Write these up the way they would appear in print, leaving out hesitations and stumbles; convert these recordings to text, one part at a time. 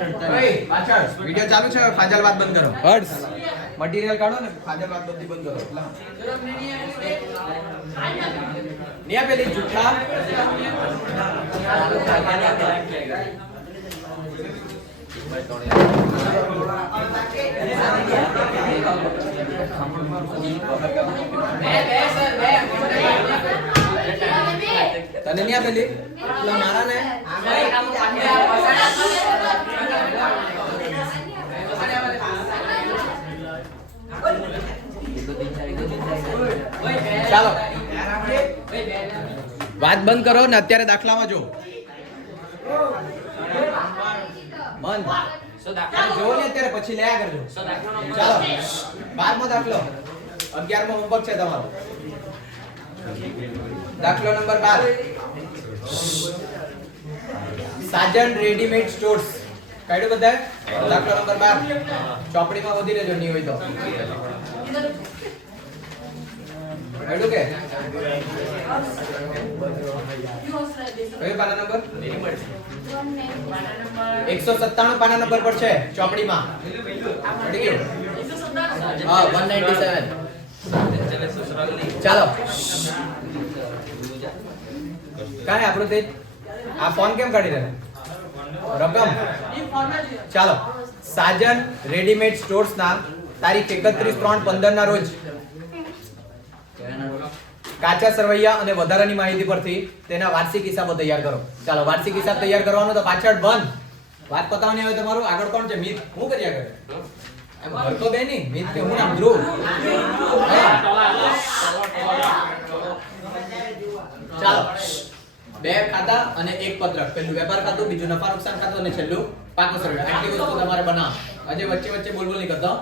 Video ચાલુ છે, ફાજલ વાત બંધ કરો. હર્ષ મટીરીયલ કાઢો ને, ફાજલ વાત બધી બંધ કરો. નિયા પેલી જુઠ્ઠા તને નિયા પેલી મારા ને ચાલો વાત બંધ કરો ને અત્યારે દાખલામાં જો બંધ જોવો ને અત્યારે પછી લયા કરજો. ચાલો 12મો દાખલો 11મો હોમવર્ક છે તમારો. દાખલો નંબર 12 સાજન રેડીમેડ સ્ટોર્સ કાઢ્યો બધાએ. દાખલો નંબર 12 ચોપડીમાં શોધી લેજો નહીં હોય તો. કાઢ્યું કે કયો પાના નંબર 197 પાના નંબર પર છે ચોપડીમાં. પડી ગયું? હા 197. ચાલો કાંઈ આપણું તે આ ફોન કેમ કાઢી રહ્યા રકમ. ચાલો સાજન રેડીમેડ સ્ટોર્સ ના તારીખ 31/3/15 ના રોજ કાચા સરવૈયા અને વધારાની માહિતી પરથી તેના વાર્ષિક હિસાબો તૈયાર કરો. ચાલો વાર્ષિક હિસાબ તૈયાર કરવાનો તો પાછળ બંધ વાત પતાવવાની હોય તમારું. આગળ કોણ છે? મિત. હું કર્યા કરે એમ ભરતો બે નહીં મિત કે હું નામ ધ્રુવ. ચાલો બે ખાતા અને એક પત્રક. પહેલું વેપાર ખાતું, બીજું નફા નુકસાન ખાતું અને છેલ્લું પાકો સરવૈયો. આટલી વસ્તુ તમારે બનાવ. આજે વચ્ચે વચ્ચે બોલ નહીં કરતો.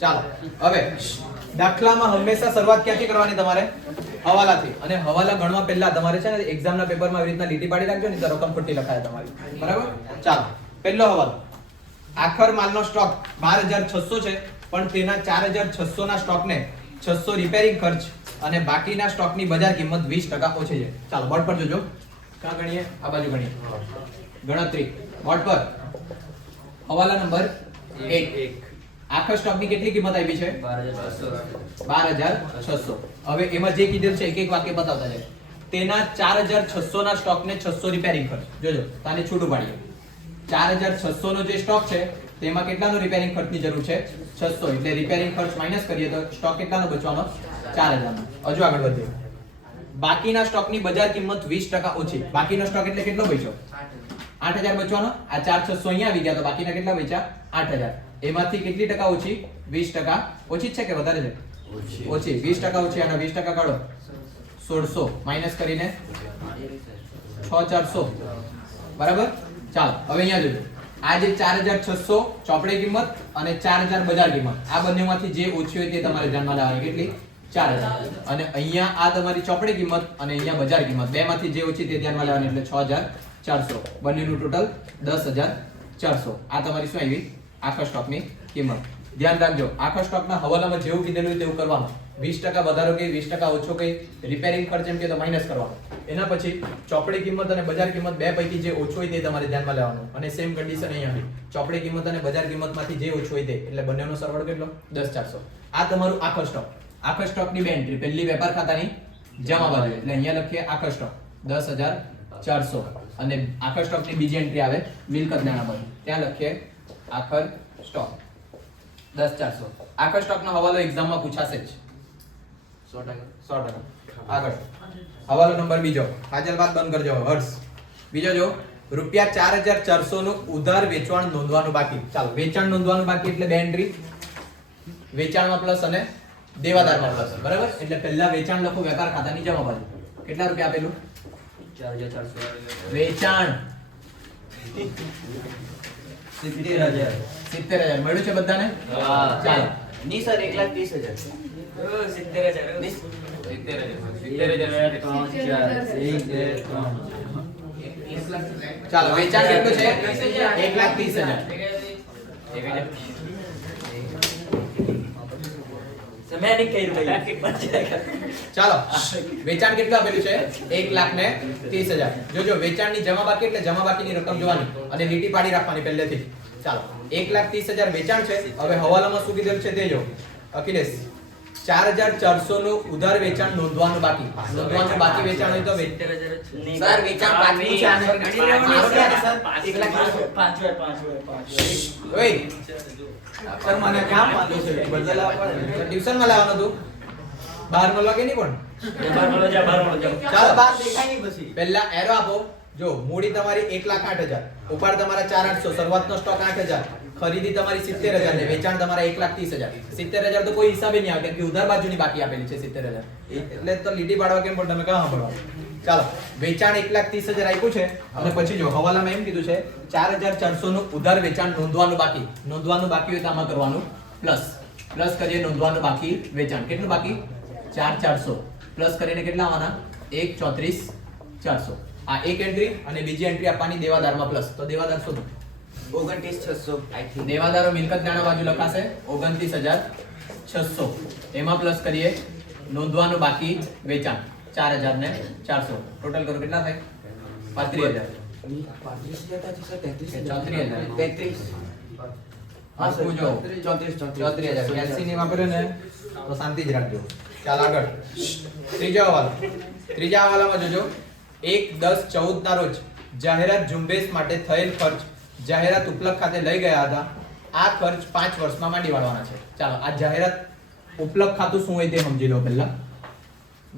ચાલો હવે દાખલામાં હંમેશા શરૂઆત ક્યાંથી કરવાની તમારે? હવાલાથી. અને હવાલા ગણવા પહેલા તમારે છે ને એક્ઝામના પેપરમાં આવી રીતના લીટી પાડી રાખજો ને તો રકમ ખોટી લખાય તમારી. બરાબર? ચાલો પહેલો હવાલો. આખર માલનો સ્ટોક 12600 છે, પણ તેના 4600 ના સ્ટોકને 600 રિપેરિંગ ખર્ચ અને બાકીના સ્ટોકની બજાર કિંમત 20% ઓછી છે. ચાલો બોર્ડ પર જોજો. ક્યાં ગણીએ? આ બાજુ ગણીએ. ગણતરી બોર્ડ પર. હવાલા નંબર 1. આખા સ્ટોકની કેટલી કિંમત આપી છે? 12600. હવે એમાં જે કીધેલ છે એક એક વાક્ય બતાવતા જાય. તેના 4600 ના સ્ટોકને 600 રિપેરિંગ ખર્ચ. જોજો તાને છૂટું પાડીએ. 4600 નો જે સ્ટોક છે તેમાં કેટલાનો રિપેરિંગ ખર્ચની જરૂર છે? 600. એટલે રિપેરિંગ ખર્ચ માઈનસ કરીએ તો સ્ટોક કેટલાનો બચવાનો? 4000 નો. હજુ આગળ વધીએ. બાકીના સ્ટોકની બજાર કિંમત 20% ઓછી. બાકીનો સ્ટોક એટલે કેટલો બચ્યો? 8000 બચવાનો. આ 4600 અહીંયા આવી ગયા તો બાકીના કેટલા બચ્યા? 8000. એમાંથી કેટલી ટકા ઓછી? 20%. ઓછી જ છે કે વધારે છે? ઓછી. 20% ઓછી. આના 20% કાઢો 1600 માઈનસ કરીને 6400. બરાબર? ચાલો હવે અહીંયા જોજો. આ જે 4600 ચોપડે કિંમત અને 4000 બજાર કિંમત, આ બંનેમાંથી જે ઓછી હોય તે તમારે ધ્યાનમાં લાવવાની. કેટલી? 4000. અને અહીંયા આ તમારી ચોપડી કિંમત અને અહીંયા બજાર કિંમત, બેમાંથી જે ઓછી તે ધ્યાનમાં લેવાની. એટલે 6400. બંનેનું ટોટલ 10400. આ તમારી શું આવી? આખા સ્ટોકની કિંમત. ધ્યાન રાખજો આખા સ્ટોકના હવાલામાં જેવું કીધેલું હોય તેવું કરવાનું. 20% વધારો કે 20% ઓછો કે રિપેરિંગ ખર્ચ એમ કે તો માઈનસ કરવાનો. એના પછી ચોપડી કિંમત અને બજાર કિંમત બે પૈકી જે ઓછું હોય તે તમારે ધ્યાનમાં લેવાનું. અને સેમ કન્ડિશન અહીંયા આવી. ચોપડી કિંમત અને બજાર કિંમતમાંથી જે ઓછું હોય તે, એટલે બંનેનો સરવાળો કેટલો? 10400. આ તમારું આખો સ્ટોક. આખા સ્ટોકની બે એન્ટ્રી. પહેલી વેપાર ખાતાની જમા બાજુ, એટલે અહીંયા લખીએ આખો સ્ટોક 10400. અને આખા સ્ટોકની બીજી એન્ટ્રી આવે મિલકત નાણા બાજુ, ત્યાં લખીએ આખર સ્ટોક 10400. આખા સ્ટોકનો હવાલો એક્ઝામમાં પૂછાશે જ 100%. આગળ હવાલો નંબર બીજો. ફાજલ વાત બંધ કરજો હર્ષ. બીજો જો ₹4400 નું ઉધાર વેચાણ નોંધવાનું બાકી. ચાલો વેચાણ નોંધવાનું બાકી એટલે બે એન્ટ્રી. વેચાણમાં પ્લસ અને દેવાદારમાં પ્લસ. બરાબર? એટલે પહેલા વેચાણ લખો વેપાર ખાતાની જમા બાજુ. કેટલા રૂપિયા આપેલું? 4400. વેચાણ 70000 મળ્યું છે બધાને? ચાલો ની સર 1,30,000. 70,000. ચાલો વેચાણ કેટલું છે? 1,30,000. ચાલો વેચાણ કેટલું આપેલું છે? 1,30,000. જોજો વેચાણની જમા બાકી એટલે જમા બાકીની રકમ જોવાની અને લીટી પાડી રાખવાની પહેલેથી. ચાલો 1,30,000 વેચાણ છે. હવે હવાલામાં શું કીધેલું છે તે જો અખિલેશ 4,400 નું ઉધાર વેચાણ નોંધવાનું બાકી. નોંધવાનું બાકી વેચાણ હોય તો સર વેચાણ પાંચમું છે આને ગણી લેવાનું છે સર 1,00,000 ઓય સર મને ક્યાં વાંધો છે બદલાવા પડે ટ્યુશનમાં લાવવાનો તું બહાર મળવા કે નહીં પણ ચાલો બાર દેખાય નહીં પછી પહેલા એરો આપો. જો મૂડી તમારી 1,08,000, ઉપાડ તમારા 4,800, શરૂઆતનો સ્ટોક 8,000, ખરીદી તમારી 70,000 ને વેચાણ તમારા 1,30,000. 70,000 તો કોઈ હિસાબે નહીં આવે કેમ કે ઉધાર બાજુની બાકી આપેલી છે 70,000. એટલે તો લીટી પાડવા કેમ પણ તમે કહા પડવા. ચાલો વેચાણ 1,30,000 આપ્યું છે અને પછી જો હવાલામાં એમ કીધું છે 4,400 નું ઉધાર વેચાણ નોંધવાનું બાકી. નોંધવાનું બાકી હોય તો આમાં કરવાનું પ્લસ. પ્લસ કરીએ નોંધવાનું બાકી વેચાણ. કેટલું બાકી? 4,400 પ્લસ કરીને કેટલા આવવાના? 1,34,400. આ એક એન્ટ્રી અને બીજી એન્ટ્રી આપવાની દેવાદારમાં પ્લસ. તો દેવાદાર શું? 29,600 આઈ થિંક દેવાદારો મિલકત નાણા બાજુ લખાશે 29,600. એમાં પ્લસ કરીએ નોંધવાનું બાકી વેચાણ 4,000 ને 400. ટોટલ કરો કેટલા થાય? 35,000. 33 હા સર જો 34,000 કેલ્સી ની વાપર્યો ને તો શાંતિ જ રાખજો. ચાલ આગળ ત્રીજો હવાલો. ત્રીજા હવાલામાં જોજો 1/10/14 ના રોજ જાહેરાત ઝુંબેશ માટે થયેલ ખર્ચ જાહેરાત ઉપલબ્ધ ખાતે લઈ ગયા હતા. આ ખર્ચ 5 વર્ષમાં માંડી વાળવાના છે. ચાલો આ જાહેરાત ઉપલબ્ધ ખાતું શું હોય તે સમજી લો પહેલા.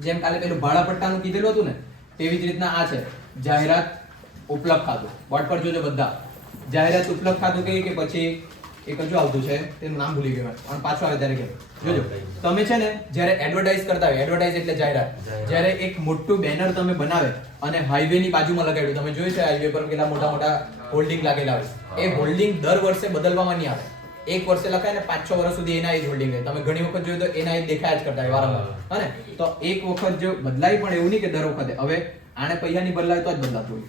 જેમ કાલે પેલું ભાડા પટ્ટાનું કીધેલું હતું ને તેવી જ રીતના આ છે જાહેરાત ઉપલબ્ધ ખાતું. બોર્ડ પર જોજો બધા. જાહેરાત ઉપલબ્ધ ખાતું કહીએ કે પછી એક હજુ આવતું છે તેનું નામ ભૂલી ગયો પણ પાછું આવે ત્યારે કે જોજો તમે છે ને જ્યારે એડવર્ટાઇઝ કરતા હોય, એડવર્ટાઇઝ એટલે જાહેરાત, જ્યારે એક મોટું બેનર તમે બનાવે અને હાઈવે ની બાજુમાં લગાડ્યું, તમે જોયું છે હાઈવે પર કેટલા મોટા મોટા હોલ્ડિંગ લાગેલા હોય. એ હોલ્ડિંગ દર વર્ષે બદલવામાં નહીં આવે. એક વર્ષે લખાય ને 5-6 વર્ષ સુધી એના એ જ હોલ્ડિંગ રહે. તમે ઘણી વખત જોયું તો એના એ જ દેખાય જ કરતા હોય વારંવાર. હને તો એક વખત જો બદલાય પણ એવું નહીં કે દર વખતે હવે આને પૈસા નહીં બદલાય તો જ બદલાતું હોય.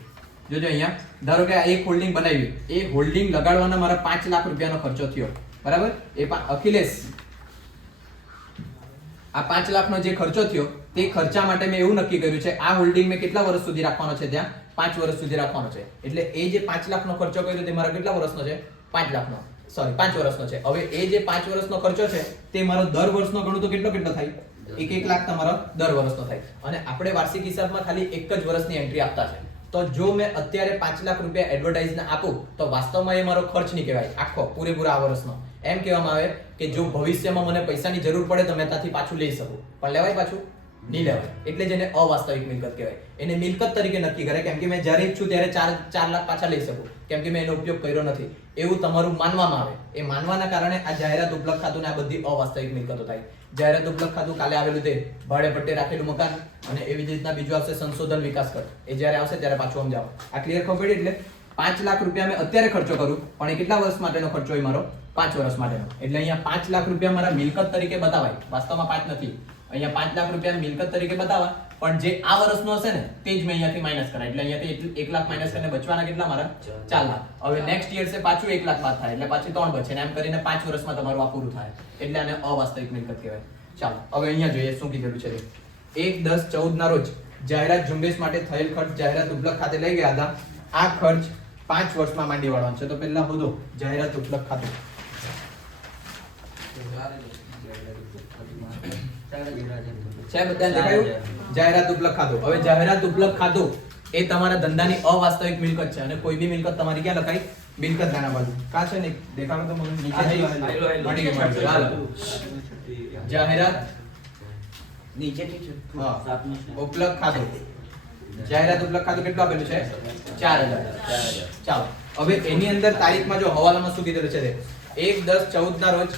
જોજો અહીંયા ધારો કે આ એક હોલ્ડિંગ બનાવી, એ હોલ્ડિંગ લગાડવાના મારા 5 લાખ રૂપિયાનો ખર્ચો થયો, બરાબર? એ અખિલેશ આ 5 લાખનો જે ખર્ચો થયો તે ખર્ચા માટે મેં એવું નક્કી કર્યું છે આ હોલ્ડિંગ મેં કેટલા વર્ષ સુધી રાખવાનો છે? ત્યાં 5 વર્ષ સુધી રાખવાનો છે. એટલે એ જે 5 લાખનો ખર્ચો કર્યો તે મારા કેટલા વર્ષનો છે? 5 લાખનો, સોરી 5 વર્ષનો છે. હવે એ જે 5 વર્ષનો ખર્ચો છે તે મારો દર વર્ષનો ગણું તો કેટલો થાય? 1 લાખ તમારો દર વર્ષનો થાય. અને આપણે વાર્ષિક હિસાબમાં ખાલી એક જ વર્ષની એન્ટ્રી આપતા છે. તો જો મેં અત્યારે 5 લાખ રૂપિયા એડવર્ટાઇઝને આપું તો વાસ્તવમાં એ મારો ખર્ચ નહીં કહેવાય આખો પૂરેપૂરા આ વર્ષનો. એમ કહેવામાં આવે કે જો ભવિષ્યમાં મને પૈસાની જરૂર પડે તો મેં ત્યાંથી પાછું લઈ શકું. પણ લેવાય પાછું? નહીં લેવાય. એટલે જ એને અવાસ્તવિક મિલકત કહેવાય. એને મિલકત તરીકે નક્કી કરે કેમ કે મેં જ્યારે ઈચ્છું ત્યારે 4 લાખ પાછા લઈ શકું કેમ કે મેં એનો ઉપયોગ કર્યો નથી એવું તમારું માનવામાં આવે. એ માનવાના કારણે આ જાહેરાત ઉપલબ્ધ ખાતું ને આ બધી અવાસ્તવિક મિલકતો થાય. જાહેરાત ઉપલબ્ધ ખાતું કાલે આવેલું તે ભાડે પટ્ટે રાખેલું મકાન અને એવી જ રીતના બીજું આવશે સંશોધન વિકાસ કર. એ જ્યારે આવશે ત્યારે પાછું સમજાવો. આ ક્લિયર ખબર પડી? એટલે 5 લાખ રૂપિયા મેં અત્યારે ખર્ચો કરું પણ એ કેટલા વર્ષ માટેનો ખર્ચો હોય મારો? 5 વર્ષ માટેનો. એટલે અહીંયા 5 લાખ રૂપિયા મારા મિલકત તરીકે બતાવાય. વાસ્તવમાં 5 નથી. અહીંયા 5 લાખ રૂપિયા મિલકત તરીકે બતાવા પણ જે આ વર્ષનો હશે ને તે જ મેં અહીંયાથી માઈનસ કરાય. એટલે અહીંયાથી 1 લાખ માઈનસ કરીને બચવાના કેટલા મારા? 4 લાખ. હવે નેક્સ્ટ યર છે પાછું 1 લાખ બાદ થાય એટલે પાછી 3 બચે ને એમ કરીને 5 વર્ષમાં તમારું આ પૂરું થાય. એટલે આને અવાસ્તવિક મિલકત કહેવાય. ચાલો હવે અહીંયા જોઈએ શું કીધેલું છે. 1/10/14 ના રોજ જાહેરાત ઝુંબેશ માટે થયેલ ખર્ચ જાહેરાત ઉપલબ્ધ ખાતે લઈ ગયા હતા. આ ખર્ચ 5 વર્ષમાં માંડી વાળવાનો છે. તો પહેલા હોદો જાહેરાત ઉપલબ્ધ ખાતું. છે બધાને દેખાયું? જાહેરાત ઉપલબ્ધ ખાતું. હવે જાહેરાત ઉપલબ્ધ ખાતું એ તમારા ધંધાની અવાસ્તવિક મિલકત છે અને કોઈ બી મિલકત તમારી ક્યાં લખાય? મિલકત નાના બાજુ કા છે ને દેખાડો તો મને નીચે હાલો જાહેરાત નીચેથી છે હા ઉપલબ્ધ ખાતું. જાહેરાત ઉપલબ્ધ ખાતું કેટલું આપેલું છે? 4,000. ચાલો હવે એની અંદર તારીખમાં જો હવાલામાં શું કીધેલું છે? 1/10/14 ના રોજ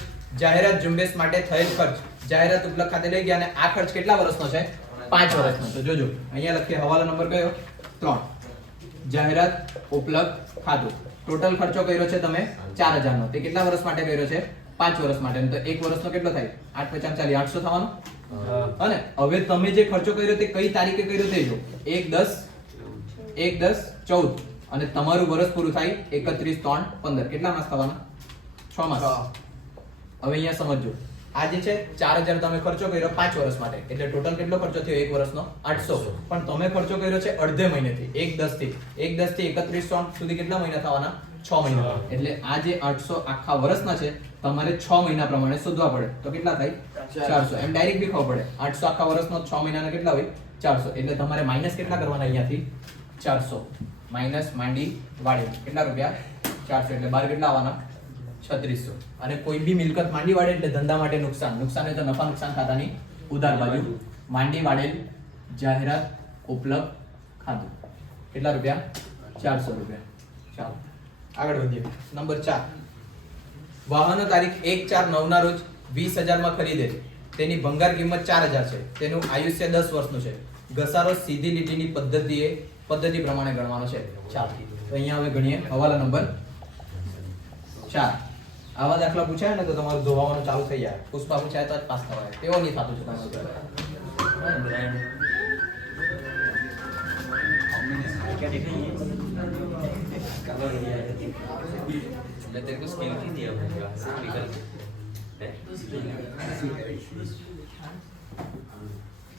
જાહેરાત ઝુંબેશ માટે થયેલ ખર્ચ જાહેરાત ઉપલબ્ધ ખાતે લઈ ગયા અને આ ખર્ચ કેટલા વર્ષનો છે? 5 વર્ષનો. તો જોજો અહીંયા લખીએ હવાલા નંબર કયો? 3. જાહેરાત ઉપલબ્ધ ખાતું. ટોટલ ખર્ચો કર્યો છે તમે 4,000 નો. તે કેટલા વર્ષ માટે કર્યો છે? 5 વર્ષ માટે. તો એક વર્ષનો કેટલો થાય? 8 × 5 = 800 થવાનો. અને હવે તમે જે ખર્ચો કર્યો તે કઈ તારીખે કર્યો તે જો 1/10/14 અને તમારું વર્ષ પૂરું થાય 31/3/15. કેટલા માસ થવાના? 6 માસ. હવે અહીંયા સમજો આ જે છે 4,000 તમે ખર્ચો કર્યો 5 વર્ષ માટે એટલે ટોટલ કેટલો ખર્ચો થયો એક વર્ષનો? 800. પણ તમે ખર્ચો કર્યો છે અડધે મહિનેથી 1/10 થી 1/10 થી 31/3 સુધી કેટલા મહિના થવાના? 6 મહિના. એટલે આ જે 800 આખા વર્ષના છે તમારે 6 મહિના પ્રમાણે શોધવા પડે. તો કેટલા થાય? 400. એમ ડાયરેક્ટ બી ખબર પડે. 800 આખા વર્ષનો 6 મહિનાના કેટલા હોય? 400. એટલે તમારે માઈનસ કેટલા કરવાના અહીંયાથી? 400 માઈનસ માંડી વાડે કેટલા રૂપિયા? 400. એટલે બાર કેટલા આવવાના? 3600. અને કોઈ બી મિલકત માંડી વાડે એટલે ધંધા માટે નુકસાન. નુકસાન એટલે તો નફા નુકસાન ખાતાની ઉધાર બાજુ. માંડી વાડેલ જાહેરાત ઉપલબ્ધ ખાતું કેટલા રૂપિયા? 400 રૂપિયા. ચાલો આગળ વધીએ. નંબર 4. વાહનો તારીખ 1/4/9 ના રોજ 20000 માં ખરીદે. તેની ભંગાર કિંમત 4000 છે. તેનું આયુષ્ય 10 વર્ષનું છે. ઘસારો સીધી લીટીની પદ્ધતિ પ્રમાણે ગણવાનો છે. ચાલો તો અહીંયા હવે ગણીએ હવાલા નંબર 4. આવા દાખલા પૂછાય ને તો તમારું ધોવાનું ચાલુ થઈ જાય. પુષ્પા પૂછાય તો જ પાસ થવાય. તેવો નહીં થતું છે તમારું. तेरे को स्किल की दिया होगा सिर्फ विकल्प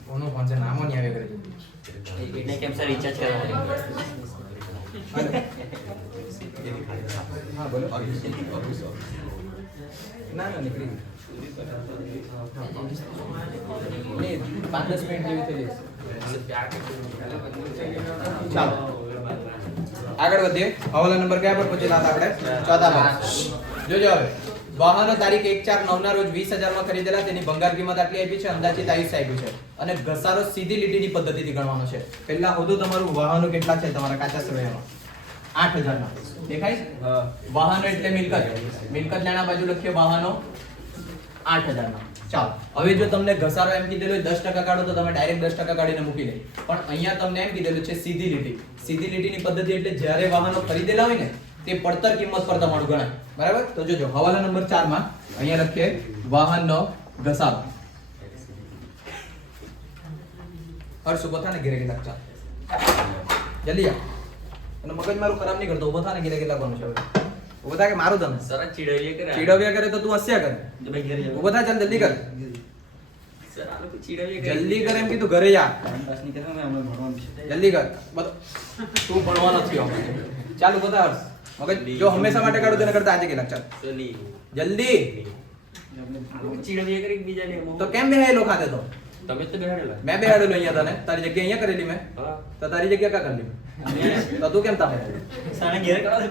કોનો ફોન છે? નામો નહીં આવે કરે इतने कैम से रिचार्ज करवाओगे હા બોલો. ના ના નીકળી ગયું. નહીં 5-10 મિનિટ જેવી થઈ જશે. ચાલો આગળ વધીએ. હવાલા નંબર કયા પર પહોંચેલા હતા આપણે? ચોથા પર. જોજો હવે વાહનો તારીખ 1/4/9 ના રોજ 20000 માં ખરીદેલા. તેની ભંગાર કિંમત આટલી આપી છે. અંદાજિત આયુષ્ય આપ્યું છે અને ઘસારો સીધી લીટીની પદ્ધતિથી ગણવાનો છે. પહેલા હોદો તમારું વાહનો કેટલા છે તમારા કાચા સમયમાં? 8000 ના. દેખાય છે? વાહનો એટલે મિલકત લેણા બાજુ લખીએ વાહનો 8000 ના. ચાલો હવે જો તમને ઘસારો એમ કીધેલો હોય 10% કાઢો તો તમે ડાયરેક્ટ 10% કાઢીને મૂકી લે. પણ અહીંયા તમને એમ કીધેલું છે સીધી લીટી. સીધી લીટીની પદ્ધતિ એટલે જ્યારે વાહનો ખરીદેલા હોય ને તે પડતર કિંમત પર તમારું ગણાય. બરાબર? તો જોજો હવાલા નંબર 4 માં અહીંયા લખીએ વાહનનો ઘસારો. હર્ષ ઉભો થા ને ઘરે કેટલાક ચાલ જલ્દી જા. અને મગજ મારું ખરાબ નહીં કરતો. ઉભો થા ને ઘરે કેટલાક કોનું છે હવે? ઉભો થા કે મારું તમે सर चिड़िया करे ચીડવ્યા કરે તો તું હસ્યા કરે. तो भाई घर जा ઉભો થા ચાલ જલ્દી કર. सर आलो को चिड़िया करे જલ્દી કર એમ કીધું. ઘરે જા टाइम पास नहीं करना मैं हमें भगवान से જલ્દી કર. બધો તું ભણવા નથી આવતો. ચાલ ઉભો થા હર્ષ. મગજ જો હંમેશા માટે કાઢું તેના કરતા આજે કેટલાક ચાલ चली જલ્દી. आलो को चिड़िया करे बीजा ने તો કેમ બેહેલો ખાતે તો? तमे तो बेहाडेला મેં બેહાડેલો અહીંયા તને. તારી જગ્યા અહીંયા કરેલી મેં. हां તો તારી જગ્યા કા કરેલી? તો તું કેમ તારે? साने घेर करा दे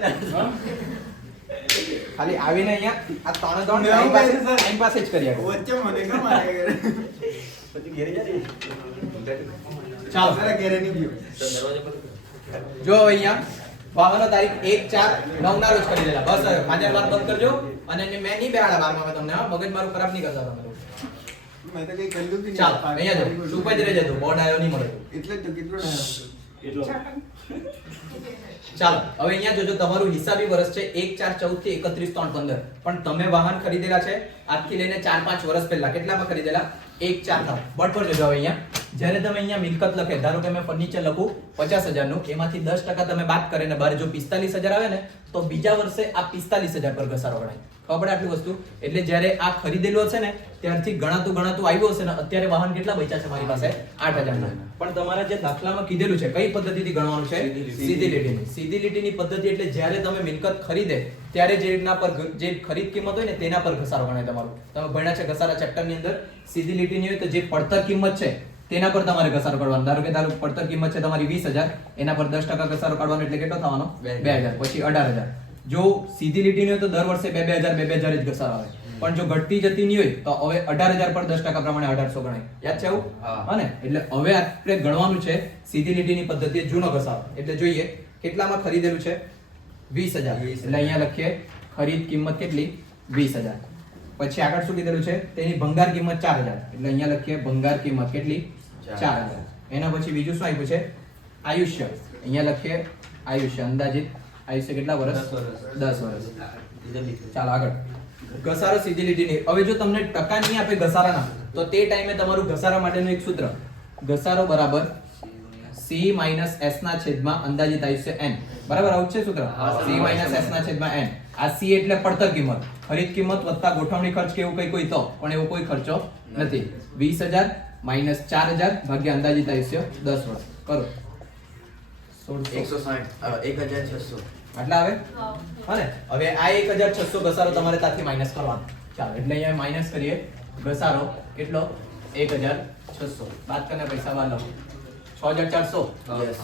ખાલી આવીને અહીંયા આ ત્રણ ટાઈમ પાસ જ કર્યા કરે. વચ્ચે મને કેમ મારે કરે? પછી ઘેર જા રે ચાલો મારા ઘરે નહીં ગયો. सर दरवाजा पर જો અહીંયા વાહનો તારીખ 1/4/9 ના રોજ ખરીદેલા. બસ હવે માજર વાત બંધ કરજો. અને મેં નહીં બેહાડા બારમાં મેં તમને. હા મગજ મારું ખરાબ નહીં કરતા તમે લોકો. મેં તો કઈ કર્યું બી નહીં. ચાલો અહીંયા જો ચૂપ જ રહેજે તું. બોર્ડ આવ્યો નહીં મળે. એટલે જ તો કેટલો ટાઈમ હતો. એટલો ચાલો હવે અહીંયા જોજો તમારું હિસાબી વર્ષ છે 1/4/14 થી 31/3/15. પણ તમે વાહન ખરીદેલા છે આજથી લઈને 4-5 વર્ષ પહેલા. કેટલામાં ખરીદેલા? 1/4 બોર્ડ પર જોજો. હવે અહીંયા જ્યારે તમે અહીંયા મિલકત લખે, ધારો કે મેં ફર્નિચર લખું 50000 નું, એમાંથી 10% તમે બાદ કરે ને બાર જો 45000 આવે ને તો બીજા વર્ષે આ 45000 પર ઘસારો ગણાય. ખબર પડે આટલી વસ્તુ? એટલે જ્યારે આ ખરીદેલું હશે ને ત્યારથી ગણાતું આવ્યું હશે ને અત્યારે વાહન કેટલા બચ્યા છે મારી પાસે? 8000 ના. પણ તમારા જે દાખલામાં કીધેલું છે કઈ પદ્ધતિથી ગણવાનું છે? સીધી લીટીની. સીધી લીટીની પદ્ધતિ એટલે જ્યારે તમે મિલકત ખરીદે ત્યારે જેના પર જે ખરીદ કિંમત હોય ને તેના પર ઘસારો ગણાય તમારું. તમે ભણ્યા છે ઘસારા ચેપ્ટર ની અંદર. સીધી લીટીની હોય તો જે પડતર કિંમત છે તેના પર તમારે ઘસારો કાઢવાનો. ધારો કે તારું પડતર કિંમત છે તમારી 20000, એના પર 10% ઘસારો કાઢવાનો એટલે કેટલો થવાનો? 2000. પછી 18000. જો સીધી લીટીની હોય તો દર વર્ષે 2000 જ ઘસારો આવે. પણ જો ઘટતી જતી ની હોય તો હવે 18000 પર 10% પ્રમાણે 1800 ગણાય. યાદ છે આવું? હા ને? એટલે હવે આપણે ગણવાનું છે સીધી લીટીની પદ્ધતિએ જૂનો ઘસારો. એટલે જોઈએ કેટલામાં ખરીદેલું છે? 20000. એટલે અહીંયા લખીએ ખરીદ કિંમત કેટલી? 20000. પછી આગળ શું કીધેલું છે? તેની ભંગાર કિંમત 4000. એટલે અહીંયા લખીએ ભંગાર કિંમત કેટલી? 4000. એના પછી બીજું શું આપ્યું છે? આયુષ્ય. અહીંયા લખીએ આયુષ્ય. અંદાજિત આયુષ્ય કેટલા વર્ષ? 10 વર્ષ. ચાલો આગળ. ઘસારો સીધી લીટીની. હવે જો તમને ટકા નહીં આપે ઘસારાના તો તે ટાઈમે તમારું ઘસારા માટેનું એક સૂત્ર. ઘસારો બરાબર C - S ના છેદમાં અંદાજિત આયુષ્ય n. બરાબર આવું છે સૂત્ર? C - S ના છેદમાં n. આ C એટલે પડતર કિંમત. ખરીદ કિંમત વત્તા ગોઠવણી ખર્ચ કે એવું કઈ કોઈ તો, પણ એવો કોઈ ખર્ચો નથી. 20000 - 4000 ભાગ્યા અંદાજિત આયુષ્ય 10 વર્ષ. કરો 160 1600 આટલા આવે હા ને હવે આ 1600 ઘસારો તમારે ત્યાંથી માઈનસ કરવાનો ચાલો એટલે અહીંયા માઈનસ કરીએ ઘસારો કેટલો 1600 બાદ કરીને પૈસા વાળો 6400 Yes.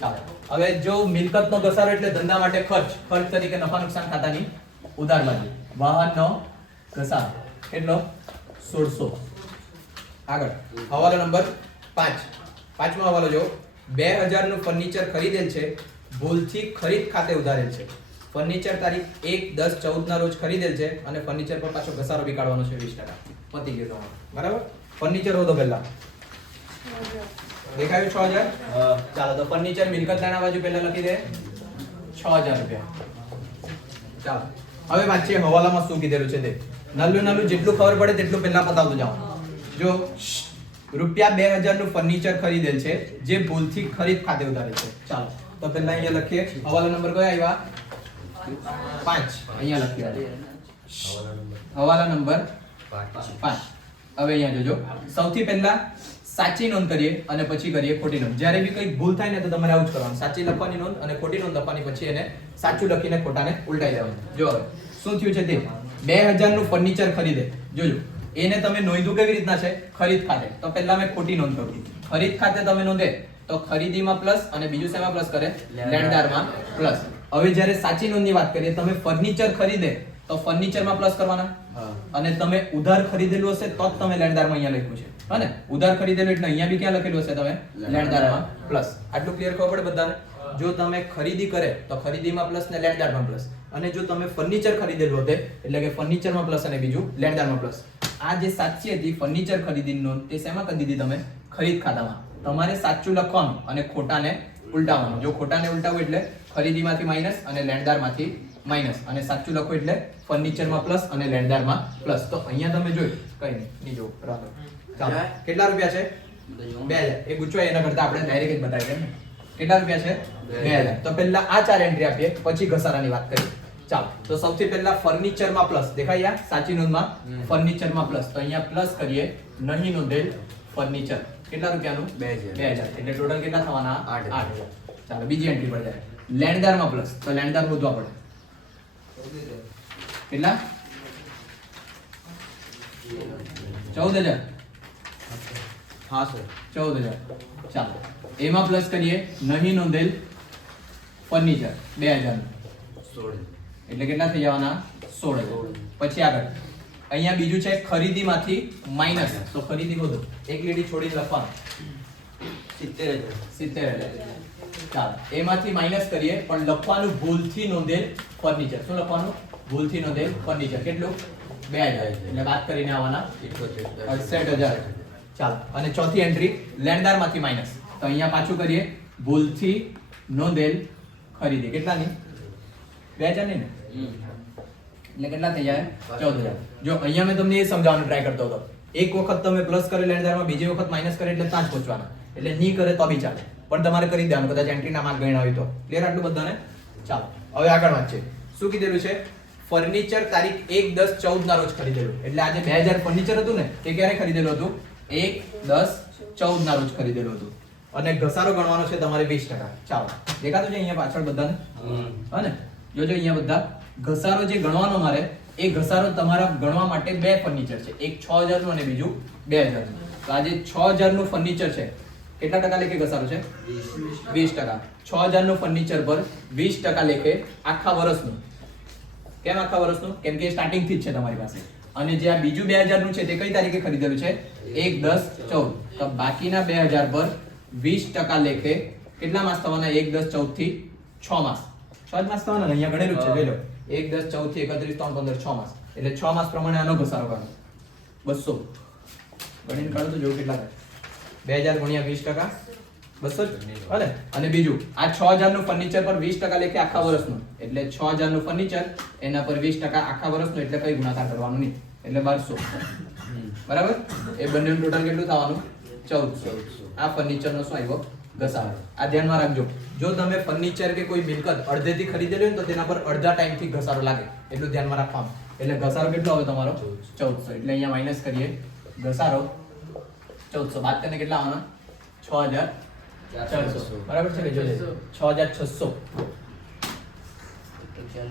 ચાલો હવે જો મિલકતનો ઘસારો એટલે ધંધા માટે ખર્ચ તરીકે નફા નુકસાન ખાતાની ઉધાર બાજુ વાહનનો ઘસારો કેટલો 1600 આગળ હવાલો નંબર 5 પાંચમો હવાલો જો 2000 નું ફર્નિચર ખરીદેલ છે ભૂલથી ખરીદ ખાતે ઉધારેલ છે ફર્નિચર તારીખ 1/10/14 ના રોજ ખરીદેલ છે અને ફર્નિચર પર પાછો ઘસારો બી કાઢવાનો છે 20% પતી ગયો તમારો બરાબર ફર્નિચર હોતો પહેલા દેખાયું 6000 ચાલો તો ફર્નિચર મિલકત નાના બાજુ પહેલા લખી દે 6000 રૂપિયા ચાલો હવે વાત છે હવાલામાં શું કીધેલું છે તે નાનું જેટલું ખબર પડે તેટલું પહેલા પતાવતો જાઓ જો રૂપિયા 2000 નું ફર્નિચર ખરીદેલ છે જે ભૂલથી ખરીદ ખાતે ઉધારેલ છે ચાલો તો પહેલા અહીંયા લખીએ હવાલા નંબર કયો આવ્યા 5 અહીંયા લખીએ હવાલા નંબર 5 હવે અહીંયા જોજો સૌથી પહેલા સાચી નોંધ કરીએ અને પછી કરીએ ખોટી નોંધ જ્યારે બી કંઈ ભૂલ થાય ને તો તમારે આવું જ કરવાનું સાચી લખવાની નોંધ અને ખોટી નોંધ લખવાની પછી એને સાચું લખીને ખોટાને ઉલટાઈ દેવાનું જો હવે શું થયું છે તે 2000 નું ફર્નિચર ખરીદે જોજો એને તમે નોંધ્યું કેવી રીતના છે ખરીદ ખાતે તો પહેલા મેં ખોટી નોંધ કરી ખરીદ ખાતે તમે નોંધે તો ખરીદીમાં પ્લસ અને બીજું શેમાં પ્લસ કરે લેણદારમાં પ્લસ હવે જ્યારે સાચી નોંધની વાત કરીએ તમે ફર્નિચર ખરીદે તો ફર્નિચરમાં પ્લસ કરવાના અને તમે ઉધાર ખરીદેલું હશે તો જ તમે લેણદારમાં અહીંયા લખ્યું છે હા ને ઉધાર ખરીદેલું એટલે અહીંયા બી ક્યાં લખેલું હશે તમે લેણદારમાં પ્લસ આટલું ક્લિયર ખબર પડે બધાને જો તમે ખરીદી કરે તો ખરીદીમાં પ્લસ ને લેણદારમાં પ્લસ અને જો તમે ફર્નિચર ખરીદેલું હોતે એટલે કે ફર્નિચરમાં પ્લસ અને બીજું લેણદારમાં પ્લસ આ જે સાચી હતી ફર્નિચર ખરીદીની નોંધ તે શેમાં કરી દીધી તમે ખરીદ ખાતામાં તમારે સાચું લખવાનું અને ખોટાને ઉલટાવવાનું જો ખોટાને ઉલટાવું એટલે ખરીદીમાંથી માઈનસ અને લેણદારમાંથી માઈનસ અને સાચું લખો એટલે ફર્નિચરમાં પ્લસ અને લેણદારમાં પ્લસ તો અહીંયા તમે જોઈ કઈ નહીં જો બરાબર ચાલો કેટલા રૂપિયા છે 2000 એ પૂછવાય એના કરતા આપણે ડાયરેક્ટ જ બતાવી દઈએ કેટલા રૂપિયા છે 2000 તો પહેલા આ ચાર એન્ટ્રી આપીએ પછી ઘસારાની વાત કરીએ ચાલો તો સૌથી પહેલા ફર્નિચરમાં પ્લસ દેખાય સાચી નોંધમાં ફર્નિચરમાં પ્લસ તો અહીંયા પ્લસ કરીએ નહીં નોંધેલ ફર્નિચર કેટલા રૂપિયાનું 2000 એટલે ટોટલ કેટલા થવાના 8 ચાલો બીજી એન્ટ્રી પર જાય લેણદારમાં પ્લસ તો લેણદાર શોધવા પડે કેટલા 14000 હા સર 14000 ચાલો એમાં પ્લસ કરીએ નહીં નોંધેલ ફર્નિચર 2000 એટલે કેટલા થઈ જવાના 16000 પછી આગળ અહીંયા બીજું છે ખરીદીમાંથી માઈનસ તો ખરીદી શોધો એક લીટી છોડીને લખવાનું 70000 ચાલો એમાંથી માઈનસ કરીએ પણ લખવાનું ભૂલથી નોંધેલ ફર્નિચર શું લખવાનું ભૂલથી નોંધેલ ફર્નિચર કેટલું 2000 એટલે વાત કરીને આવવાના 68000 ચાલો અને ચોથી એન્ટ્રી લેણદારમાંથી માઈનસ તો અહીંયા પાછું કરીએ ભૂલથી નોંધેલ ખરીદી કેટલાની 2000 નહીં ને એટલે કેટલા થઈ જાય 14000 જો અહીંયા મેં તમને એ સમજાવવાનું ટ્રાય કરતો હતો એક વખત તમે પ્લસ કરે લેણદારમાં બીજી વખત માઈનસ કરે એટલે ત્યાં જ પહોંચવાના એટલે ની કરે તો બી ચાલે પણ તમારે કરી દેવાનું કદાચ એન્ટ્રીના માર્ક ગણ્યા હોય તો ક્લિયર આટલું બધાને ચાલો હવે આગળ વાત છે શું કીધેલું છે ફર્નિચર તારીખ 1/10/14 ના રોજ ખરીદેલું એટલે આજે 2000 ફર્નિચર હતું ને તે ક્યારે ખરીદેલું હતું 1/10/14 ના રોજ ખરીદેલું હતું અને ઘસારો ગણવાનો છે તમારે 20% ચાલો દેખાતું છે અહીંયા પાછળ બધાને હા ને જોજો અહીંયા બધા ઘસારો જે ગણવાનો મારે એ ઘસારો તમારા ગણવા માટે બે ફર્નિચર છે એક 6000 નું અને બીજું 2000 નું તો આજે 6000 નું ફર્નિચર છે કેટલા ટકા લેખે ઘસારો છે 20% 6000 નું ફર્નિચર પર 20% લેખે આખા વર્ષનું કેમ આખા વર્ષનું કેમ કે સ્ટાર્ટિંગ થી જ છે તમારી પાસે અને જે આ બીજું 2000 નું છે તે કઈ તારીખે ખરીદેલું છે 1/10/14 તો બાકીના 2000 પર 20% લેખે કેટલા માસ થવાના 1/10/14 થી 6 માસ 6 માસ થવાના ને અહીંયા ગણેલું છે જોઈ લો 1/10/14 થી 31 3 15 6 માસ એટલે 6 માસ પ્રમાણે આનો ઘસારો કરવાનો 200 ગણીને કાઢો તો જો કેટલા થાય 2000 ગુણ્યા 20% 200 હાલે અને બીજું આ 6000 નું ફર્નિચર પર 20% લેખે આખા વર્ષનું એટલે 6000 નું ફર્નિચર એના પર 20% આખા વર્ષનું એટલે કઈ ગુણાકાર કરવાનું નહીં એટલે 1200 બરાબર એ બંનેનું ટોટલ કેટલું થવાનું 1400 આ ફર્નિચર નો શું આવ્યો ઘસારો આ ધ્યાનમાં રાખજો જો તમે ફર્નિચર કે કોઈ મિલકત અડધેથી ખરીદેલી હોય તો તેના પર અડધા ટાઈમ થી ઘસારો લાગે એટલું ધ્યાનમાં રાખવાનું એટલે ઘસારો કેટલો આવે તમારો 1400 એટલે અહીંયા માઈનસ કરીએ ઘસારો 1400 બાદ કરીને કેટલા આવવાના 6400 બરાબર છે કે જોજો 6600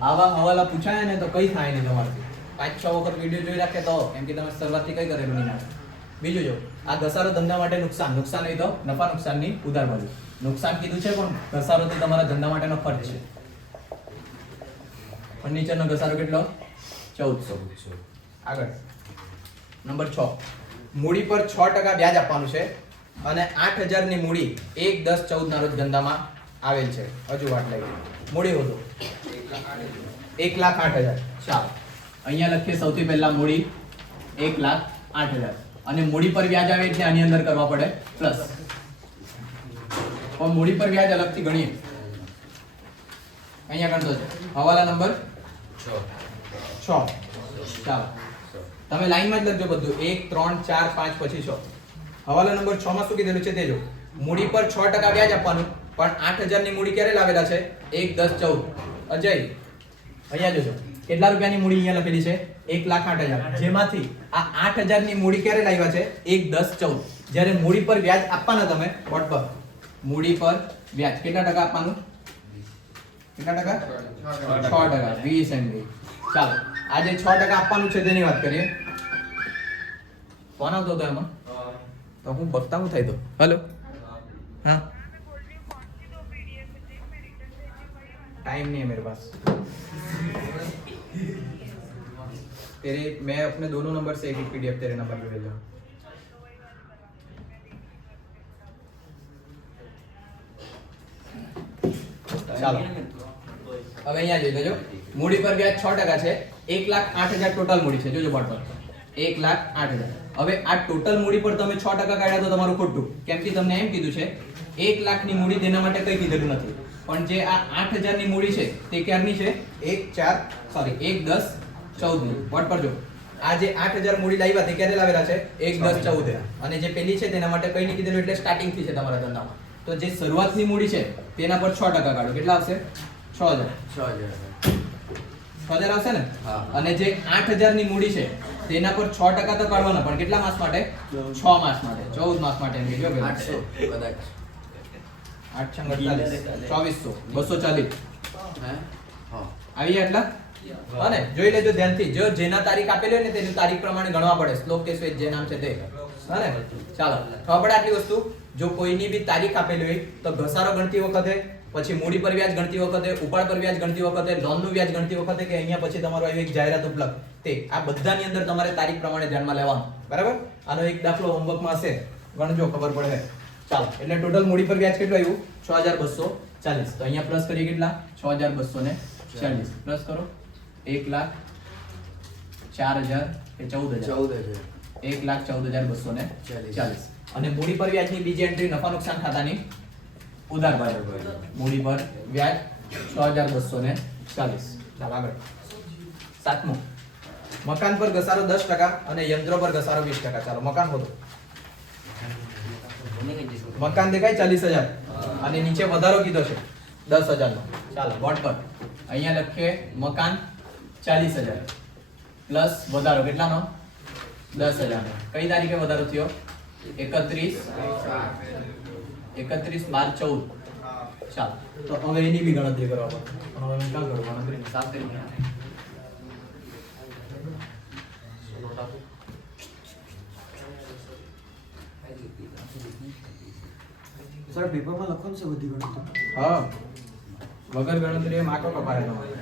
આવા હવાલા પૂછાય ને તો કઈ થાય નહીં તમારથી 5-6 વખત વિડિયો જોઈ રાખે તો કેમ કે તમે શરૂઆતથી કઈ કરેલું નહીં આવે. બીજું જો આ ઘસારો ધંધા માટે નુકસાન નહીં તો નફા નુકસાનની ઉધાર બાજુ. નુકસાન કીધું છે પણ ઘસારોથી તમારા ધંધા માટેનો ખર્ચ છે. ફર્નિચરનો ઘસારો કેટલો 1400. આગળ નંબર 6 મૂડી પર 6% વ્યાજ આપવાનું છે અને 8000 ની મૂડી 1/10/14 ના રોજ ધંધામાં આવેલ છે. હજુ વાટ લાગી મૂડી હોતો 1,08,000. ચાલો અહીંયા લખીએ સૌથી પહેલા મૂડી 1,08,000 અને મૂડી પર વ્યાજ આવે એટલે આની અંદર કરવા પડે પ્લસ. પણ મૂડી પર વ્યાજ અલગથી ગણીએ. અહીંયા ગણતો છે હવાલા નંબર 6. ચાલો તમે લાઈનમાં જ લખજો બધું 1 3 4 5 પછી 6. હવાલા નંબર 6 માં શું કીધેલું છે તે જો. મૂડી પર 6% વ્યાજ આપવાનું પણ 8000 ની મૂડી ક્યારે લાવેલા છે 1/10/14. અજય અહીંયા જોજો કેટલા રૂપિયાની મૂડી અહીંયા લખેલી છે 1,08,000 જેમાંથી આ 8000 ની મૂડી ક્યારે લાવ્યા છે 1/10/14. જ્યારે મૂડી પર વ્યાજ આપવાના તમે વોટ પર મૂડી પર વ્યાજ કેટલા ટકા આપવાનું કેટલા ટકા 6%. 20 MB. ચાલો આ જે 6% આપવાનું છે તેની વાત કરીએ. કોણ આવતો હતો એમાં તો હું બકતા હું થાય તો હેલો हाँ टाइम नहीं है मेरे पास तेरे मैं अपने दोनों नंबर से एक PDF तेरे नंबर पे भेज रहा हूँ. ચાલો હવે અહીંયા જોઈ લેજો મૂડી પર વ્યાજ 6% છે 1,08,000 ટોટલ મૂડી છે. જોજો બોર્ડ પર 1,08,000. હવે આ ટોટલ મૂડી પર તમે 6% કાઢ્યા તો તમારું ખોટું કેમ કે તમને એમ કીધું છે 1 લાખ ની મૂડી તેના માટે કઈ કીધેલું નથી. પણ જે આ 8000 ની મૂડી છે તે ક્યારની છે 1/10/14 ની. બોર્ડ પર જો આ જે 8000 મૂડી લાવ્યા તે ક્યારે લાવેલા છે 1/10/14 અને જે પેલી છે તેના માટે કઈ નહીં કીધેલું એટલે સ્ટાર્ટિંગ થી છે તમારા ધંધામાં. તો જે શરૂઆતની મૂડી છે તેના પર 6% કાઢો કેટલા આવશે 6000 આવશે ને. અને જે 8000 ની મૂડી છે તેના પર 6% તો કાઢવાના પણ કેટલા માસ માટે 6 માસ માટે 14 માસ માટે એમ કહેજો કે 800 કદાચ 848 2400 240 આવી આટલા અને જોઈ લેજો ધ્યાનથી જો જેના તારીખ આપેલી હોય ને તેની તારીખ પ્રમાણે ગણવા પડે. શ્લોક કે સ્વેત જે નામ છે તે હાને ચાલો ખબર પડે આટલી વસ્તુ. જો કોઈની બી તારીખ આપેલી હોય તો ઘસારો ગણતી વખતે પછી મૂડી પર વ્યાજ ગણતી વખતે ઉપાડ પર વ્યાજ ગણતી વખતે લોનનું વ્યાજ ગણતી વખતે કે અહીંયા પછી તમારો આવી એક જાહેરાત ઉપલબ્ધ તે આ બધાની અંદર તમારે તારીખ પ્રમાણે ધ્યાનમાં લેવાનું. બરાબર આનો એક દાખલો હોમવર્કમાં હશે ગણજો ખબર પડે. ચાલો એટલે ટોટલ મૂડી પર વ્યાજ કેટલું આવ્યું 6240. તો અહીંયા પ્લસ કરીએ કેટલા 6240 પ્લસ કરો 1,04,000 કે 14,000 1,14,240 અને મૂડી પર વ્યાજની બીજી એન્ટ્રી નફા નુકસાન ખાતાની ઉધાર બાજુ મૂડી પર વ્યાજ 6240. ચાલો આગળ સાતમું મકાન પર ઘસારો 10% અને યંત્રો પર ઘસારો 20%. ચાલો મકાન હોતો મકાન દેખાય 40,000 અને નીચે વધારો કીધો છે 10,000 નો. ચાલો બોર્ડ પર અહીંયા લખીએ મકાન 40,000 પ્લસ વધારો કેટલાનો 10,000 નો. કઈ તારીખે વધારો થયો 31/12/14. ચાલો તો હવે એની બી ગણતરી કરવા પડે. હવે હું ક્યાં કરું ગણતરી 7 તરીકે સર પેપરમાં લખવાનું છે બધી ગણતરી. હા વગર ગણતરી એ માકો કપાય તમારે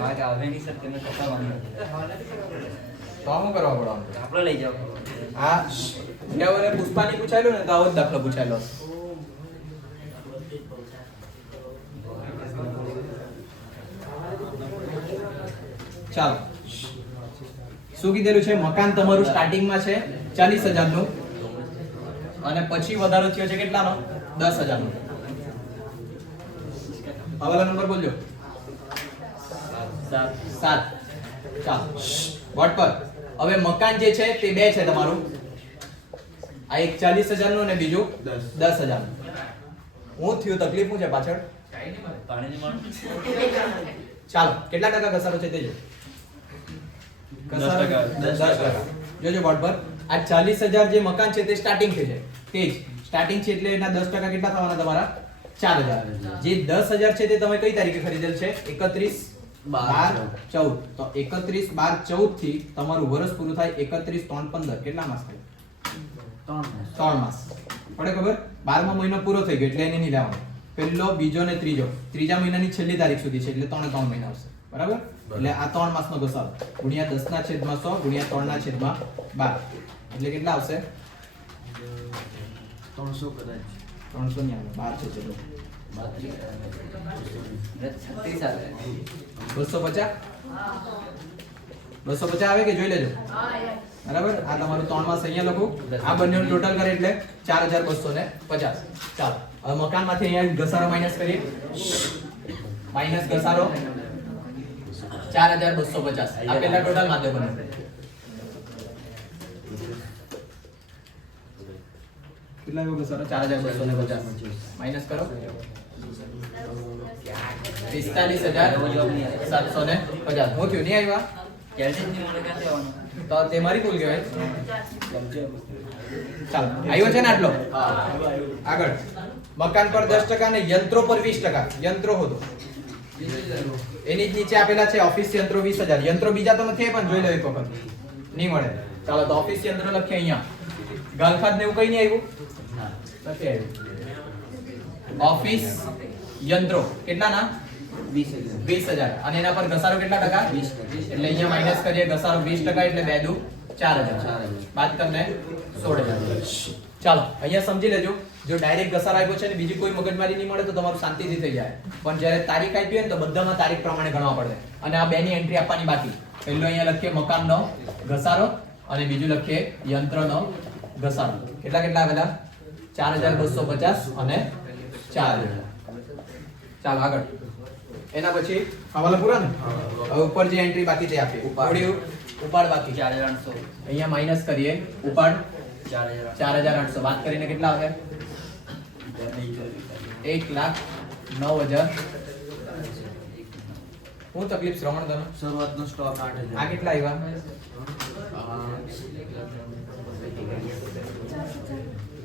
મારે આવે નહીં સર તમે કપાવવાનું તો આમ કરવા પડે આપણે લઈ જાવ આ હવે પુષ્પાની પૂછાયેલું ને તો આવો જ દાખલો પૂછાયેલો. ચાલો શું કીધેલું છે મકાન તમારું સ્ટાર્ટિંગમાં છે 40,000 નું અને પછી વધારો થયો છે કેટલાનો 10,000 નો. હવાલા નંબર બોલજો 7. ચાલો બોર્ડ પર હવે મકાન જે છે તે બે છે તમારું. આ એક 40,000 નું અને બીજું 10,000 નું. હું થયું તકલીફ શું છે પાછળ ચાલો કેટલા ટકા ઘસારો છે તે જો ઘસારો 10%. જોજો બોર્ડ પર આ 40,000 જે મકાન છે તે સ્ટાર્ટિંગ છે તે જ સ્ટાર્ટિંગ છે એટલે એના 10% કેટલા થવાના તમારા 4,000. જે 10,000 છે તે તમે કઈ તારીખે ખરીદેલ છે 31 12 14 તો 31 12 14 થી તમારું વર્ષ પૂરું થાય 31 3 15 કેટલા માસ થાય 3 માસ પડે ખબર 12મો મહિનો પૂરો થઈ ગયો એટલે એને નહીં લેવાનું પહેલો બીજો ને ત્રીજા મહિનાની છેલ્લી તારીખ સુધી છે એટલે 3 મહિના આવશે બરાબર એટલે આ 3 માસનો ગસારો ગુણ્યા 10 ના છેદમાં 100 ગુણ્યા 3 ના છેદમાં 12 એટલે કેટલા આવશે 300 કદાચ 300 નહીં આવે 12 છે ચલો 250 250 આવે કે જોઈ લેજો બરાબર આ તમારું 3 માસ અહીંયા લખો આ બંનેનું ટોટલ કરે એટલે 4250 ચાલો હવે મકાનમાંથી અહીંયા ઘસારો માઈનસ કરીએ માઈનસ ઘસારો 4250 આ પેલા ટોટલ માથે બને કેટલા આવ્યો ઘસારો 4250 માઈનસ કરો 45750 હું થયું નહીં આવ્યા તો તે મારી ભૂલ કહેવાય ચાલો આવ્યો છે ને આટલો આગળ મકાન પર 10% અને યંત્રો પર 20% યંત્રો હતો એની જ નીચે આપેલા છે ઓફિસ યંત્રો 20000 યંત્રો બીજા તો નથી પણ જોઈ લો એક વખત નહીં મળે ચાલો તો ઓફિસ યંત્રો લખીએ અહીંયા ગાલખાદ ને એવું કઈ નહીં આવ્યું નથી આવ્યું ઓફિસ યંત્રો કેટલા ના 20000 અને એના પર ઘસારો કેટલા ટકા 20 એટલે અહીંયા માઈનસ કરીએ ઘસારો 20% એટલે 2 દુ 4000 બાદ તમને 16000 ચાલો અહીંયા સમજી લેજો જો ડાયરેક્ટ ઘસારો આપ્યો છે ને બીજી કોઈ મગજમારી નહીં મળે તો તમારું શાંતિથી થઈ જાય પણ જ્યારે તારીખ આપી હોય ને તો બધામાં તારીખ પ્રમાણે ગણવા પડે અને આ બેની એન્ટ્રી આપવાની બાકી પહેલો અહીંયા લખીએ મકાનનો ઘસારો અને બીજું લખીએ યંત્રનો ઘસારો કેટલા આવેલા 4250 અને 4000 ચાલો આગળ એના પછી હવાલા પૂરા ને હવે ઉપર જે એન્ટ્રી બાકી તે આપીએ ઉપાડ બાકી 4800 અહીંયા માઈનસ કરીએ ઉપાડ 4800 વાત કરીને કેટલા આવે 1,09,000 હું તકલીફ શ્રવણ કરો શરૂઆતનો સ્ટોક 8000 આ કેટલા આવ્યા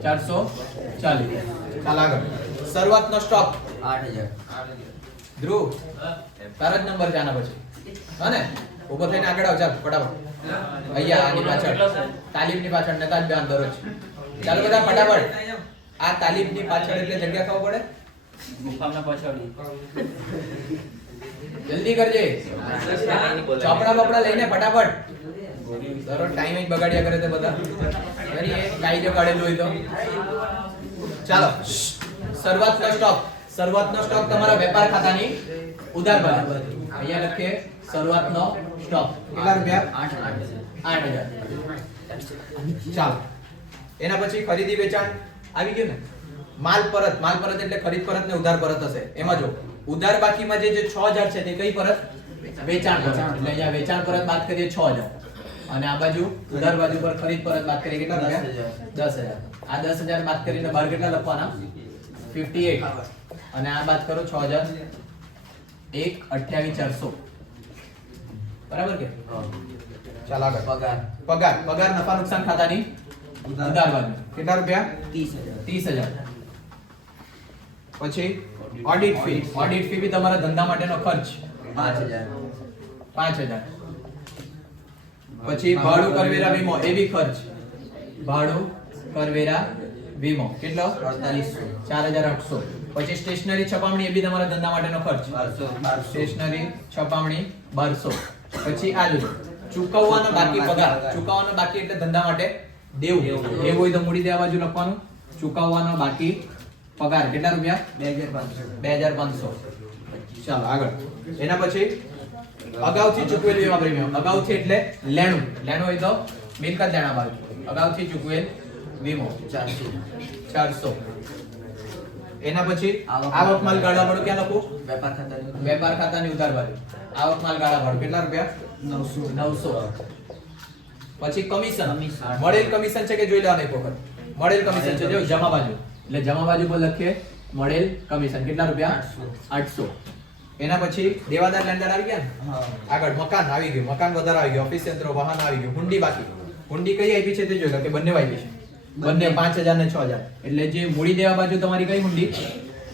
440 ચાલ આગળ શરૂઆતનો સ્ટોક 8000 ધ્રુવ તારો જ નંબર છે આના પછી હા ને ઉભો થઈને આગળ આવ ચાલ ફટાફટ અહીંયા આની પાછળ તાલીમની પાછળ નેતા જ બે દરરોજ ચાલો બધા ફટાફટ આ તાલીમની પાછળ એટલે જગ્યા ખાવ પડે ગુફાના પાછળ જલ્દી કરજે ચોપડા બપડા લઈને ફટાફટ દરરોજ ટાઈમ જ બગાડ્યા કરે તે બધા અરે એ કાઈ જો કાઢેલું હોય તો ચાલો શરૂઆતનો સ્ટોક તમારા વેપાર ખાતાની ઉધાર બાજુ અહીંયા લખીએ શરૂઆતનો સ્ટોક કેટલા રૂપિયા 8000 ચાલો એના પછી ખરીદી વેચાણ આવી ગયું ને માલ પરત એટલે ખરીદ પરત ને ઉધાર પરત હશે એમાં જો ઉધાર બાકીમાં જે 6000 છે તે કઈ પરત વેચાણ પરત એટલે અહીંયા વેચાણ પરત બાદ કરીએ 6000 અને આ બાજુ ઉધાર બાજુ પર ખરીદ પરત બાદ કરીએ કેટલા રૂપિયા 10000 આ 10000 બાદ કરીને બહાર કેટલા લખવાના 58 અને આ બાદ કરો 6000 1,28,400 બરાબર કે ચાલ આગળ પગાર નફા નુકસાન ખાતાની ઉધાર બાજુ કેટલા રૂપિયા 30000 પછી ઓડિટ ફી બી તમારા ધંધા માટેનો ખર્ચ 5000 પછી ભાડું કરવેરા વીમો એ બી ખર્ચ ભાડું કરવેરા વીમો કેટલો 4800 પછી સ્ટેશનરી છપામણી એ બી તમારા ધંધા માટેનો ખર્ચ 1200 સ્ટેશનરી છપામણી 1200 પછી આ જોજો ચૂકવવાનો બાકી પગાર ચૂકવવાનો બાકી એટલે ધંધા માટે દેવું હોય તો મૂડી દેવા બાજુ લખવાનું ચૂકવવાનો બાકી પગાર કેટલા રૂપિયા 2500 ચાલો આગળ એના પછી અગાઉથી ચૂકવેલ વીમા પ્રીમિયમ અગાઉથી એટલે લેણું હોય તો મિલકત લેણા બાજુ અગાઉથી ચૂકવેલ વીમો 400 એના પછી આવક માલ ગાળા ભાડું ક્યાં લખું વેપાર ખાતાની ઉધાર બાજુ આવક માલ ગાળા ભાડું કેટલા રૂપિયા 900 પછી કમિશન મળેલ કમિશન છે કે જોઈ લેવાનું એક વખત મળેલ કમિશન છે જો જમા બાજુ એટલે જમા બાજુ પર લખીએ મળેલ કમિશન કેટલા રૂપિયા 800 એના પછી દેવાદાર લેણદાર આવી ગયા ને આગળ મકાન આવી ગયું મકાન વધારે આવી ગયું ઓફિસ યંત્રો વાહન આવી ગયું હુંડી બાકી હુંડી કઈ આપી છે તે જોઈ લો કે બંને આવી છે બંને 5000 ને 6000 એટલે જે મૂડી દેવા બાજુ તમારી કઈ હુંડી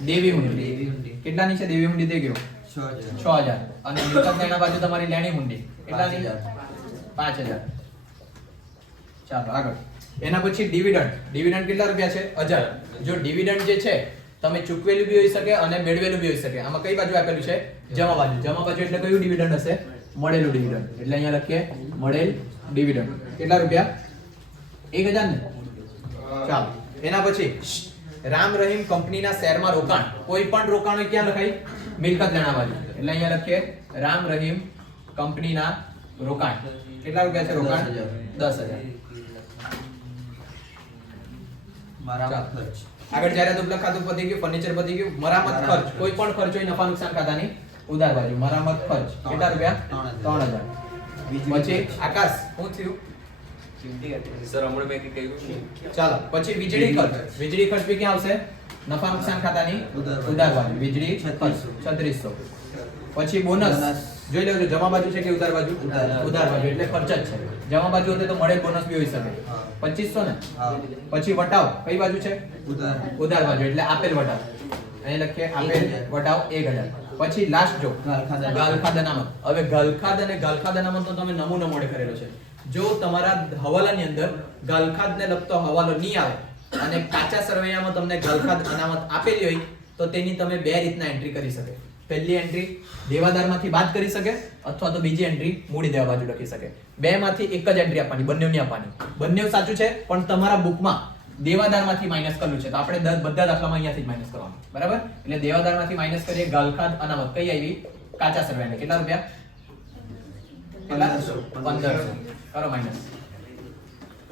દેવી હુંડી કેટલાની છે દેવી હુંડી તે ગયો 100 6000 6000 અને મિલકત લેણા બાજુ તમારી લેણી હુંડી કેટલાની 5000 ચાલો આગળ એના પછી ડિવિડન્ડ કેટલા રૂપિયા છે 1000 જો ડિવિડન્ડ જે છે તમે ચૂકવેલું બી હોઈ શકે અને મેળવેલું બી હોઈ શકે આમાં કઈ બાજુ આપેલું છે જમા બાજુ એટલે કયું ડિવિડન્ડ હશે મળેલું ડિવિડન્ડ એટલે અહીંયા લખીએ મળેલ ડિવિડન્ડ કેટલા રૂપિયા 1000 ને ચાલો એના પછી રામ રહીમ કંપનીના શેરમાં રોકાણ કોઈ પણ રોકાણ હોય ક્યાં લખાય મિલકત લેણા બાજુ એટલે અહીંયા લખીએ રામ રહીમ કંપનીના રોકાણ કેટલા રૂપિયા છે રોકાણ 10000 મરામત ખર્ચ આગળ જાહેરાત ઉપલબ્ધ ખાતું પતી ગયું ફર્નિચર પતી ગયું મરામત ખર્ચ કોઈ પણ ખર્ચ હોય નફા નુકસાન ખાતાની ઉધાર બાજુ મરામત ખર્ચ કેટલા રૂપિયા 3000 પછી આકાશ શું થયું સર હમણાં મેં કહ્યું ચાલો પછી વીજળી ખર્ચ બી ક્યાં આવશે નફા નુકસાન ખાતાની ઉધાર બાજુ વીજળી ખર્ચ 3600 પછી બોનસ જોઈ લેજો જમા બાજુ છે કે ઉધાર બાજુ ઉધાર બાજુ એટલે ખર્ચ જ છે જમા બાજુ હોતે તો મળેલ બોનસ બી હોઈ શકે 2500 ને પછી વટાવ કઈ બાજુ છે ઉધાર બાજુ એટલે આપેલ વટાવ અહીં લખીએ આપેલ વટાવ 1000 પછી લાસ્ટ જો ગાલખાદ અનામત હવે ગાલખાદ અને ગાલખાદ અનામત તો તમે નમૂનો મોડે કરેલો છે જો તમારા હવાલાની અંદર ગાલખાદને લગતો હવાલો નહીં આવે અને કાચા સરવૈયામાં તમને ગાલખાદ અનામત આપેલી હોય તો તેની તમે બે રીતના એન્ટ્રી કરી શકે પહેલી એન્ટ્રી દેવાદારમાંથી બાદ કરી શકે અથવા તો બીજી એન્ટ્રી મૂડી દેવા બાજુ લખી શકે બે માંથી એક જ એન્ટ્રી આપવાની બંનેની આપવાની બંને સાચું છે પણ તમારા બુકમાં દેવાદારમાંથી માઈનસ કરવું છે તો આપણે બધા દાખલામાં અહીંયાથી જ માઈનસ કરવાનું બરાબર એટલે દેવાદારમાંથી માઈનસ કરીએ ગાલખાદ અનામત કઈ આવી કાચા સરવૈયાની કેટલા રૂપિયા કેટલા 1500 કરો માઈનસ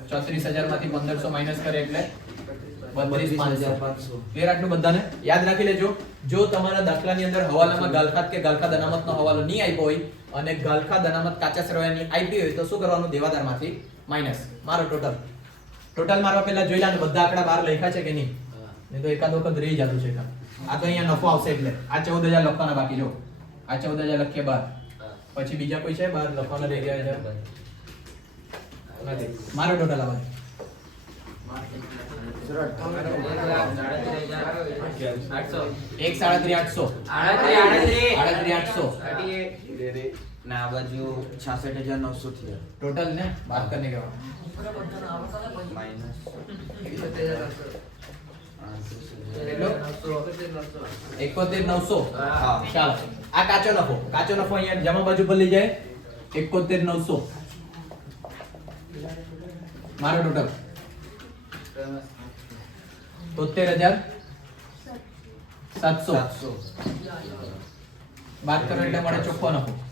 34000 માંથી 1500 માઈનસ કરે એટલે 32500 ક્લિયર આટલું બધાને યાદ રાખી લેજો જો તમારા દાખલાની અંદર હવાલામાં ગાલખાદ કે ગાલખાદ અનામતનો હવાલો નહીં આપ્યો હોય અને ગાલખાદ અનામત કાચા સરવૈયાની આપી હોય તો શું કરવાનું દેવાદારમાંથી માઈનસ મારો ટોટલ મારવા પહેલા જોઈ લો બધા આંકડા બહાર લખ્યા છે કે નહીં તો એકાદ વખત રહી જતું છે આ તો અહીંયા નફો આવશે એટલે આ 14000 લખવાના બાકી જો આ 14000 લખીએ બહાર પછી બીજા કોઈ છે બહાર લખવાના રહી ગયા છે નથી મારો ટોટલ આ બાજુ 3800 ના આ બાજુ 66900 થયા टोटल ने बात करने के बाद માઈનસ કેટલો 71900 હા ચાલો આ કાચો નફો અહીંયા જમા બાજુ પર લઈ જાય 71900 મારો ટોટલ 73700 બાત કરો એટલે મળે ચોખ્ખો નફો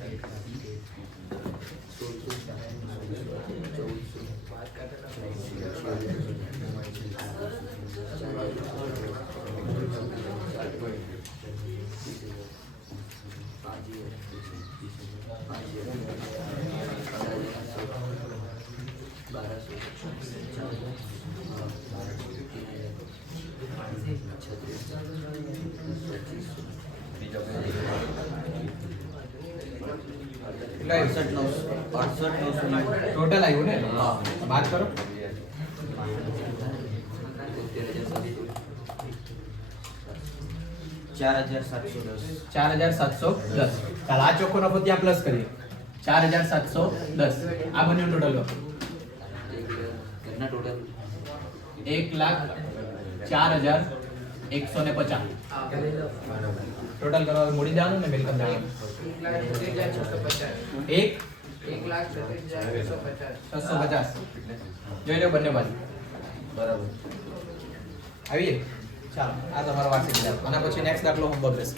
टोटल आयु ने बात करो 4710 ચાલ આ ચોખ્ખો નફો ત્યાં પ્લસ કરીએ 4710 આ બંને ટોટલ લો કેટલા ટોટલ 1,04,150 ટોટલ કરવા મૂડી દેવાનું ને મિલકત દેવાનું 1,06,50 જોઈ લો બંને બાજુ બરાબર આવીએ ચાલો આ તમારો વાર્ષિક દાખલો આના પછી નેક્સ્ટ દાખલો હોમવર્ક રહેશે